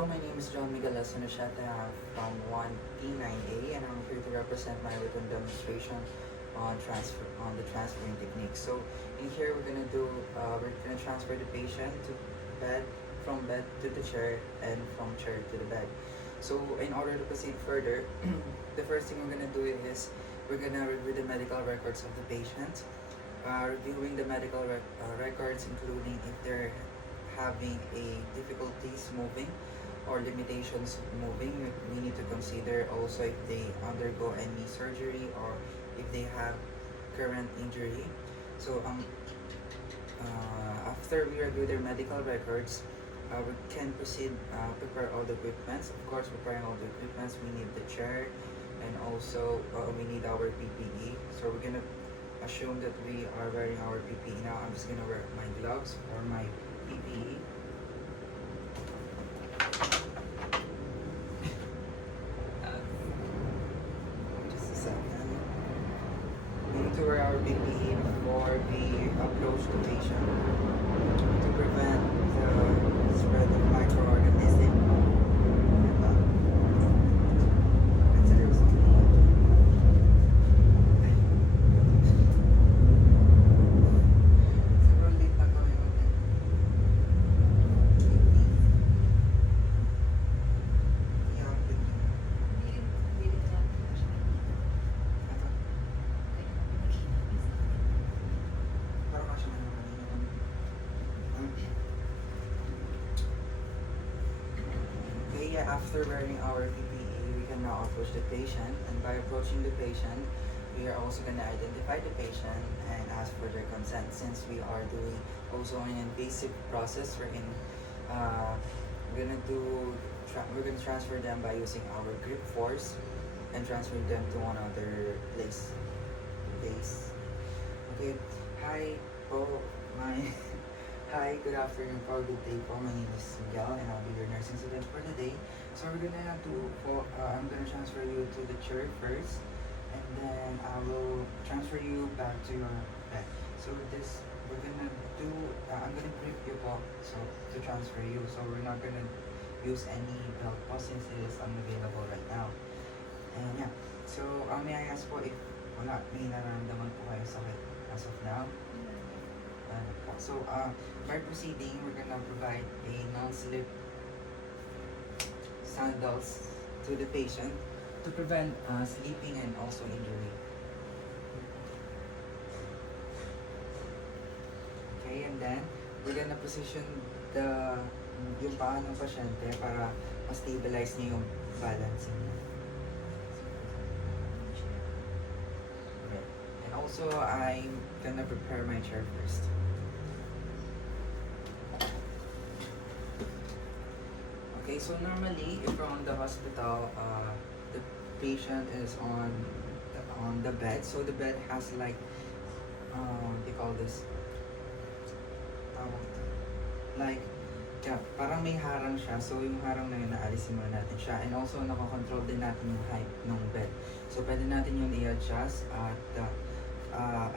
Hello, my name is John Miguel Sunasheta from 1P9A, and I'm here to represent my written demonstration on the transferring technique. So in here we're gonna transfer the patient to bed, from bed to the chair, and from chair to the bed. So in order to proceed further, the first thing we're gonna do is we're gonna review the medical records of the patient. Reviewing the medical records, including if they're having a difficulties moving or limitations moving. We need to consider also if they undergo any surgery or if they have current injury. So after we review their medical records, we can proceed prepare all the equipments. Of course, preparing all the equipments, we need the chair, and also we need our PPE. So we're gonna assume that we are wearing our PPE now. I'm just gonna wear my gloves or my PPE. Just a second. We need to wear our PPE before we approach the patient to prevent the spread of microorganisms. Consider something. Sobrang late na kami mag- Yeah, ito. Parang kasya na naman yun. Okay, yeah, after wearing our PPE, we can now approach the patient. And by approaching the patient, we are also going to identify the patient and ask for their consent, since we are doing also an invasive process wherein we're gonna transfer them by using our grip force and transfer them to another place. Okay. Hi po, my hi, good afternoon po, good day po. My name is Miguel and I'll be your nursing student for the day. So we're gonna I'm gonna transfer you to the chair first, and then I will transfer you back to your bed. So we're gonna I'm gonna grip you po, so to transfer you. So we're not gonna use any belt po since it is unavailable right now. And yeah, so may I ask po if may nararamdaman po kayo sakit as of now? Ano po. So by proceeding, we're gonna provide a non-slip sandals to the patient to prevent sleeping and also injury. Okay, and then we're gonna position yung paa ng pasyente para ma-stabilize niya yung balancing niya. Okay. And also, I'm gonna prepare my chair first. Okay, so normally, if we're on the hospital, the patient is on the bed. So the bed has like, they call this, like, yeah, parang may harang siya. So yung harang na yun, naalisin muna natin siya. And also, nakakontrol din natin yung height ng bed. So pwede natin yung i-adjust at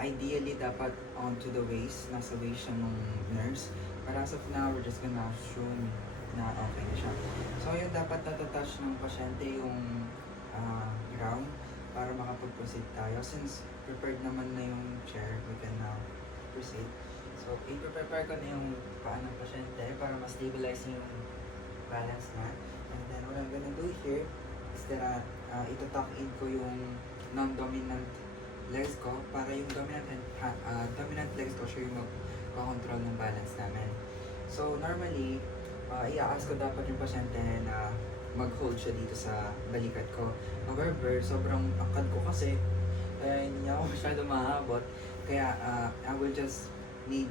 ideally, dapat onto the waist, nasa waist siya ng nurse. But as of now, we're just gonna assume na okay na siya. So yun, dapat natatouch ng pasyente yung ground para makapag-proceed tayo. Since prepared naman na yung chair, we can now proceed. So, i-prepare ko na yung paa ng pasyente para ma-stabilize yung balance na. And then, what I'm gonna do here is that ito-tuck in ko yung non-dominant legs ko para yung dominant legs ko siya yung mag-control ng balance namin. So, normally, i-ask ko dapat yung pasyente na mag-hold siya dito sa balikat ko. However, sobrang angkad ko kasi, kaya hindi ako masyado mahabot. Kaya, I will just need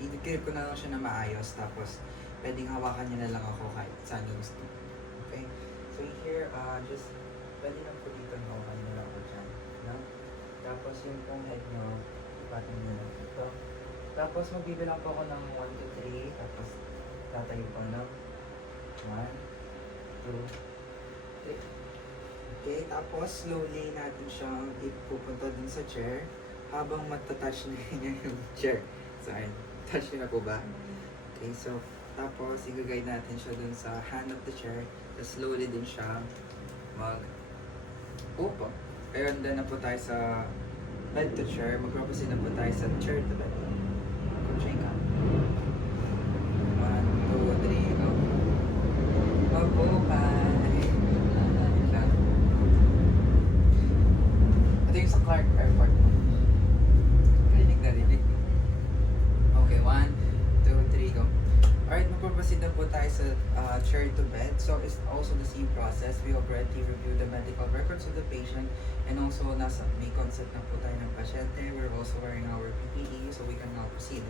i-grip ko na lang siya na maayos, tapos pwedeng hawakan niya na lang ako kahit saan niya gusto. Okay? So here, just pwede lang po dito hawakan niya lang ako dyan. No? Tapos yung pong head niyo, ipatin niyo lang ito. Tapos magbibilang po ako ng 1 to 3, tapos tatayo po na 1, 2, 3. Okay, tapos slowly natin siyang ipupunta dun sa chair habang matatouch na niya yung chair. So, ayun. Touch niyo na po ba? Okay, so Tapos, i-guide natin siya dun sa hand of the chair. Tapos, slowly din siya upo. Ayun, then na po tayo sa bed to chair. Magpapasin na po tayo sa chair to bed. Coaching ka. 1, 2, 3, go. Mabuhay! Lang. Ito yung sa Clark Airport. Rinig na rinig. Okay, 1, 2, 3, go. Alright, magpapasid na po tayo sa chair to bed. So, it's also the same process. We already reviewed the medical records of the patient and also may consent na po tayo ng pasyente. We're also wearing our PPE so we can now proceed.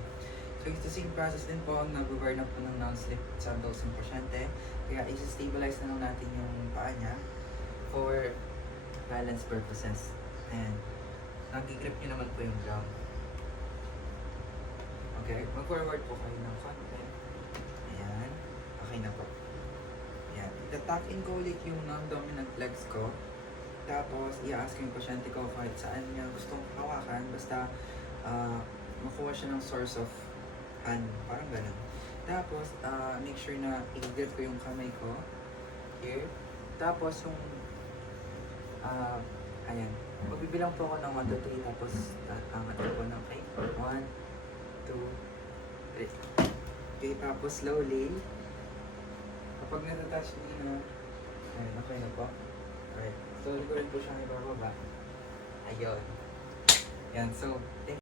So, it's the same process din po. Nag-wear na po ng non-slip sandals yung pasyente. Kaya, i-stabilize na lang natin yung paa niya for balance purposes. And, nag-grip nyo naman po yung ground. Okay, mag-forward po kayo ng konti. Ayan. Okay na po. Ayan. Ita-tuck-in ko ulit yung non-dominant legs ko. Tapos, i-ask yung pasyente ko kahit saan niya gustong hawakan. Basta, makuha siya ng source of hand. Parang ganun. Tapos, make sure na i-grip ko yung kamay ko. Here. Tapos, yung, ayan. Magbibilang po ako ng 1 to 3. Tapos, angat ko po ng 1, 2, 3. Okay, tapos slowly, kapag natatouch niyo na, ayun, okay na po. Alright, slowly ko rin po siyang ibababa. Ayun. Yan, so,